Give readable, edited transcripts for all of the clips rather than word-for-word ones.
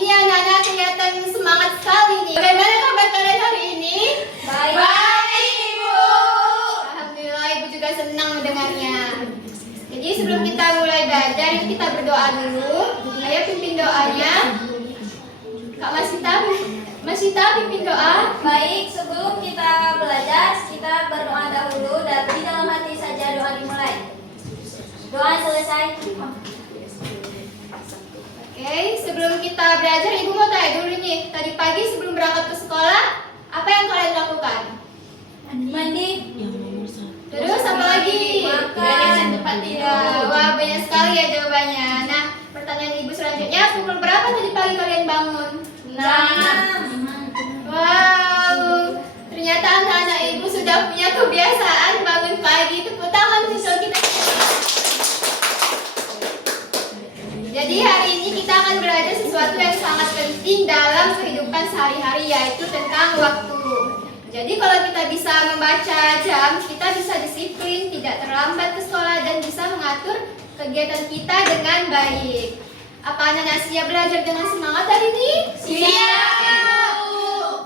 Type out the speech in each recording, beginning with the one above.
ini anak-anak kelihatan semangat sekali nih. Bagaimana kabar kalian hari ini? Baik. Baik, Ibu. Alhamdulillah, Ibu juga senang mendengarnya. Jadi sebelum kita mulai belajar, yuk kita berdoa dulu. Ayo pimpin doanya. Kak Masita pimpin doa. Baik, sebelum kita belajar, kita berdoa dahulu dan di dalam hati saja doa dimulai. Doa selesai. Oke, sebelum kita belajar, Ibu mau tanya dulu nih. Tadi pagi sebelum berangkat ke sekolah, apa yang kalian lakukan? Mandi. Terus apa lagi? Makan. Tempat tidur. Wah, banyak sekali ya jawabannya. Nah, pertanyaan Ibu selanjutnya, pukul berapa tadi pagi kalian bangun? 6. Wow, ternyata anak-anak Ibu sudah punya kebiasaan bangun pagi. Tepuk tangan untuk kita. Jadi hari ini kita akan belajar sesuatu yang sangat penting dalam kehidupan sehari-hari, yaitu tentang waktu. Jadi kalau kita bisa membaca jam, kita bisa disiplin, tidak terlambat ke sekolah, dan bisa mengatur kegiatan kita dengan baik. Apa anak-anak siap belajar dengan semangat hari ini? Siap.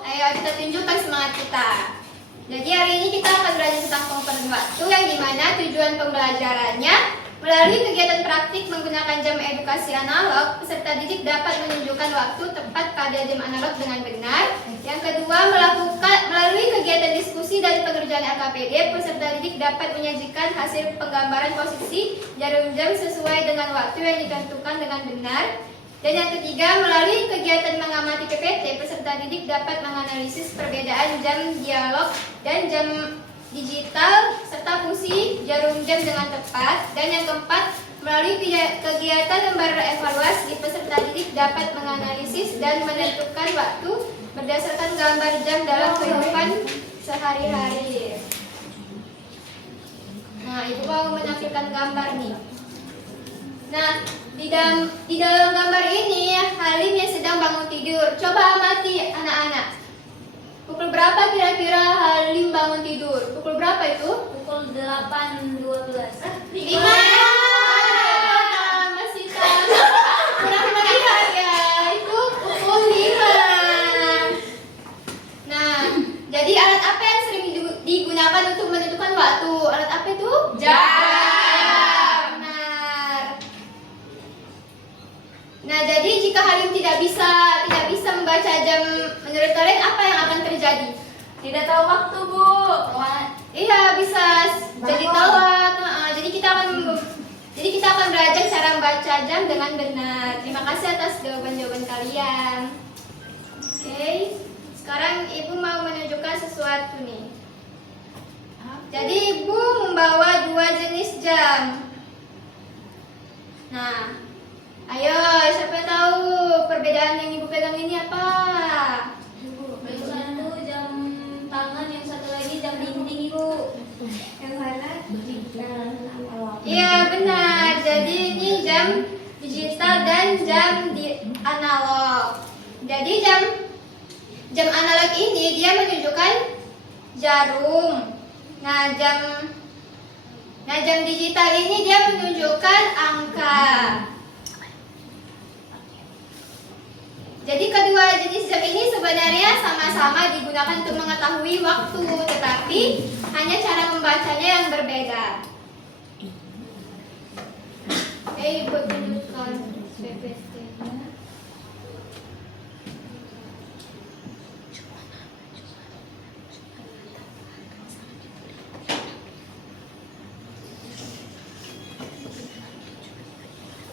Ayo kita tunjukkan semangat kita. Jadi hari ini kita akan belajar tentang pengukuran waktu, yang dimana tujuan pembelajarannya melalui kegiatan praktik menggunakan jam edukasi analog, peserta didik dapat menunjukkan waktu tepat pada jam analog dengan benar. Yang kedua, melalui kegiatan diskusi dan pengerjaan LKPD, peserta didik dapat menyajikan hasil penggambaran posisi jarum jam sesuai dengan waktu yang ditentukan dengan benar. Dan yang ketiga, melalui kegiatan mengamati PPT, peserta didik dapat menganalisis perbedaan jam dialog dan jam digital serta fungsi jarum jam dengan tepat. Dan yang keempat, melalui kegiatan lembar evaluasi, peserta didik dapat menganalisis dan menentukan waktu berdasarkan gambar jam dalam kehidupan sehari-hari. Nah, Ibu mau menampilkan gambar nih. Nah, di dalam gambar ini Halim yang sedang bangun tidur. Coba amati anak-anak. Pukul berapa kira-kira Halim bangun tidur? Pukul berapa itu? Pukul 8.12. 5. Masih kurang melihat ya. Itu pukul 5. Nah, jadi alat apa yang sering digunakan untuk menentukan waktu? Alat apa itu? Jam. Benar. Nah, jadi jika Halim tidak bisa membaca jam, menurut kalian apa yang akan terjadi? Tidak tahu waktu, Bu. Iya, bisa jadi telat. Jadi kita akan belajar cara membaca jam dengan benar. Terima kasih atas jawaban-jawaban kalian. Oke, sekarang Ibu mau menunjukkan sesuatu nih. Jadi Ibu membawa 2 jenis jam. Nah, ayo siapa tahu perbedaan yang Ibu pegang ini apa? Yang satu jam tangan, yang satu lagi jam dinding, Ibu. Yang mana? Iya, benar. Jadi ini jam digital dan jam analog. Jadi jam analog ini dia menunjukkan jarum. Nah, jam digital ini dia menunjukkan angka. Jadi kedua jenis jam ini sebenarnya sama-sama digunakan untuk mengetahui waktu, tetapi hanya cara membacanya yang berbeda. Oke, Ibu tunjukkan PPT-nya.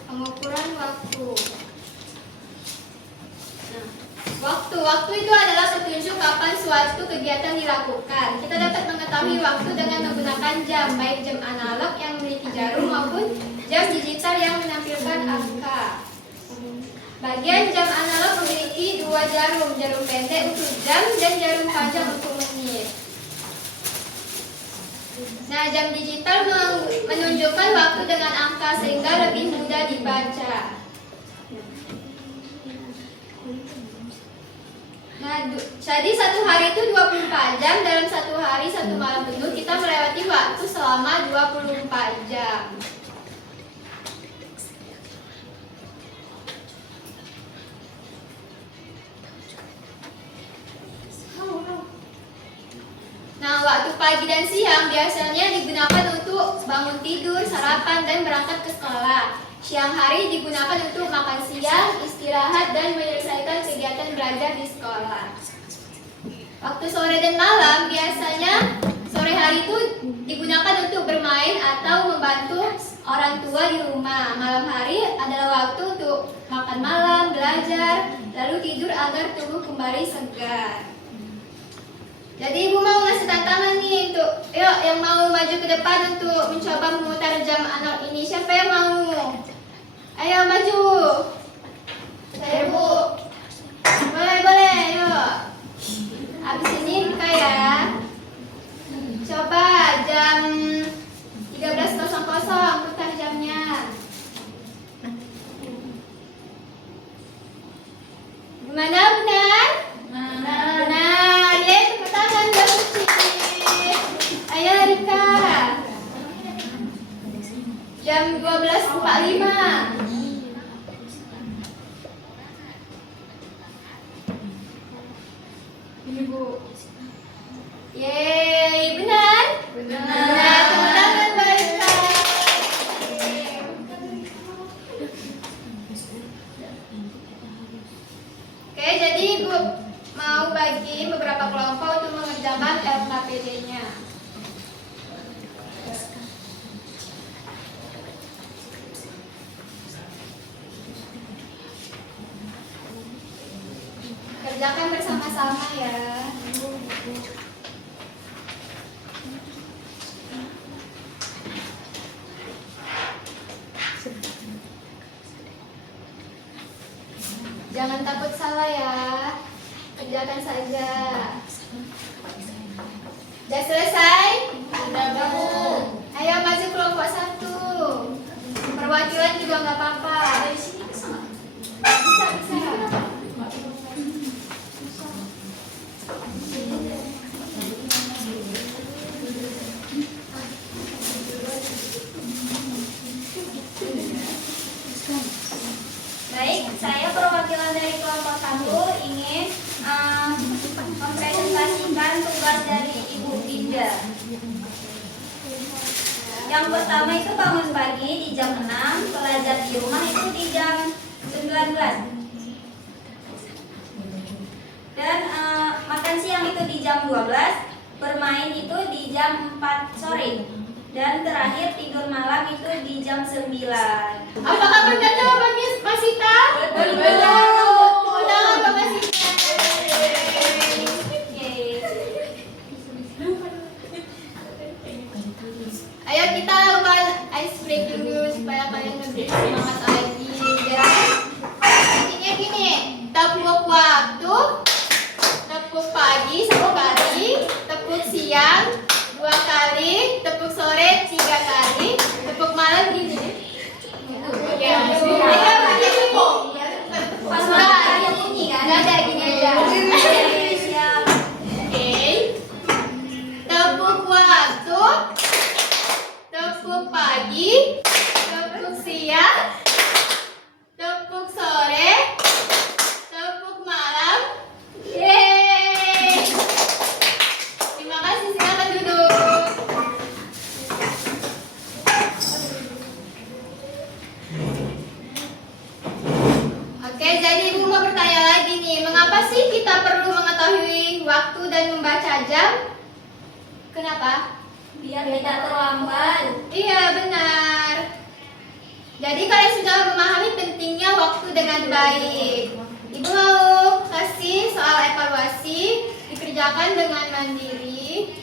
Pengukuran waktu. Waktu itu adalah petunjuk kapan suatu kegiatan dilakukan. Kita dapat mengetahui waktu dengan menggunakan jam, baik jam analog yang memiliki jarum maupun jam digital yang menampilkan angka. Bagian jam analog memiliki 2 jarum pendek untuk jam dan jarum panjang untuk menit. Nah, jam digital menunjukkan waktu dengan angka sehingga lebih mudah dibaca. Nah, jadi satu hari itu 24 jam. Dalam satu hari, satu malam penuh kita melewati waktu selama 24 jam. Waktu pagi dan siang biasanya digunakan untuk bangun tidur, sarapan, dan berangkat ke sekolah. Siang hari digunakan untuk makan siang, istirahat, dan menyelesaikan kegiatan belajar di sekolah. Waktu sore dan malam biasanya sore hari itu digunakan untuk bermain atau membantu orang tua di rumah. Malam hari adalah waktu untuk makan malam, belajar, lalu tidur agar tubuh kembali segar. Jadi Ibu mau ngasih tantangan nih untuk, yuk yang mau maju ke depan untuk mencoba memutar jam analog ini. Siapa yang mau? Ayo maju. Saya Bu. Boleh, yuk. Habis ini Rika ya. Coba jam 13.00 putar jamnya. Gimana, benar? Benar. Ya, tepuk tangan buat Uci. Ayo Rika. Jam 12.45. Ini Bu. Yeay, benar? Benar. Tepuk tangan buat Rika. Oke, jadi Ibu mau bagi beberapa kelompok untuk mengerjakan LKPD-nya. Kerjakan bersama-sama ya. Jangan takut salah ya. Kerjakan saja. Sudah selesai? Sudah, Bu. Ayo maju kelompok 1. Perwakilan juga nggak apa-apa. Bisa. Baik, saya perwakilan dari kelompok 1 ingin mempresentasikan tugas dari Ibu Dinda. Yang pertama itu bangun pagi di jam 6, belajar di rumah itu di jam 19. Dan makan siang itu di jam 12, bermain itu di jam 4 sore. Dan terakhir tidur malam itu di jam 9. Apakah benar jawabannya Mas Sita? Betul. Tepuk tangan buat Mas Sita. Ayo kita lakukan ice breaking dulu supaya kalian lebih semangat lagi. Intinya gini, tepuk waktu, tepuk pagi 1 kali, tepuk siang 2 kali, tepuk sore 3 kali, tepuk malam gini. Ya, pas malam yang bunyi kan? Nggak ada, gini aja. Siap. Oke. Tepuk waktu, tepuk pagi, tepuk siang, tepuk sore, tepuk malam. Yeay. Terima kasih, silakan duduk. Oke, jadi Ibu mau bertanya lagi nih, mengapa sih kita perlu mengetahui waktu dan membaca jam? Kenapa? Biar tidak terlambat. Iya, benar. Jadi kalian sudah memahami pentingnya waktu dengan baik. Ibu mau kasih soal evaluasi dikerjakan dengan mandiri.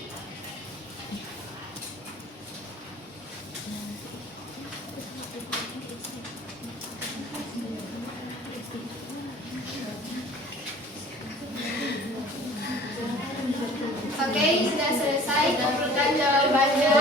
Oke, ini sudah selesai. Kumpulkan jawabannya.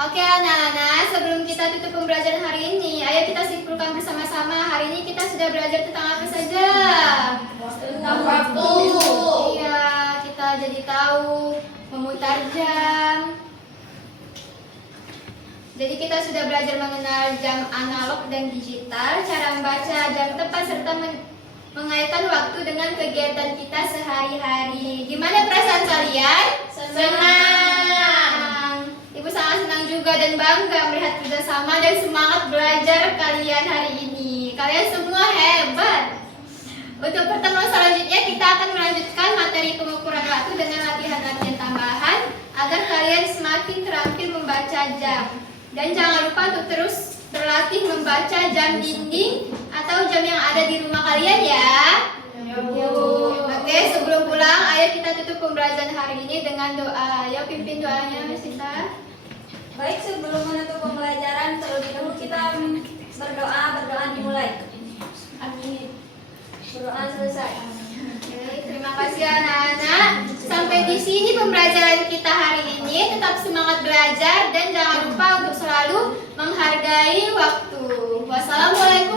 Oke anak-anak, sebelum kita tutup pembelajaran hari ini, ayo kita simpulkan bersama-sama. Hari ini kita sudah belajar tentang apa saja? Tentang waktu. jadi tahu memutar jam. Jadi kita sudah belajar mengenal jam analog dan digital, cara membaca jam tepat serta mengaitkan waktu dengan kegiatan kita sehari-hari. Gimana perasaan kalian? Senang. Ibu sangat senang juga dan bangga melihat kerjasama dan semangat belajar kalian hari ini. Kalian semua hebat. Untuk pertemuan selanjutnya kita akan melanjutkan materi pengukuran waktu dengan latihan-latihan tambahan agar kalian semakin terampil membaca jam. Dan jangan lupa untuk terus berlatih membaca jam dinding atau jam yang ada di rumah kalian ya. Oke, sebelum pulang, ayo kita tutup pembelajaran hari ini dengan doa. Ayo pimpin doanya, Miss Sita. Baik, sebelum menutup pembelajaran, terlebih dahulu kita berdoa dimulai. Amin. Berdoa selesai. Oke, terima kasih anak-anak. Sampai di sini pembelajaran kita hari ini. Tetap semangat belajar dan jangan lupa untuk selalu menghargai waktu. Wassalamualaikum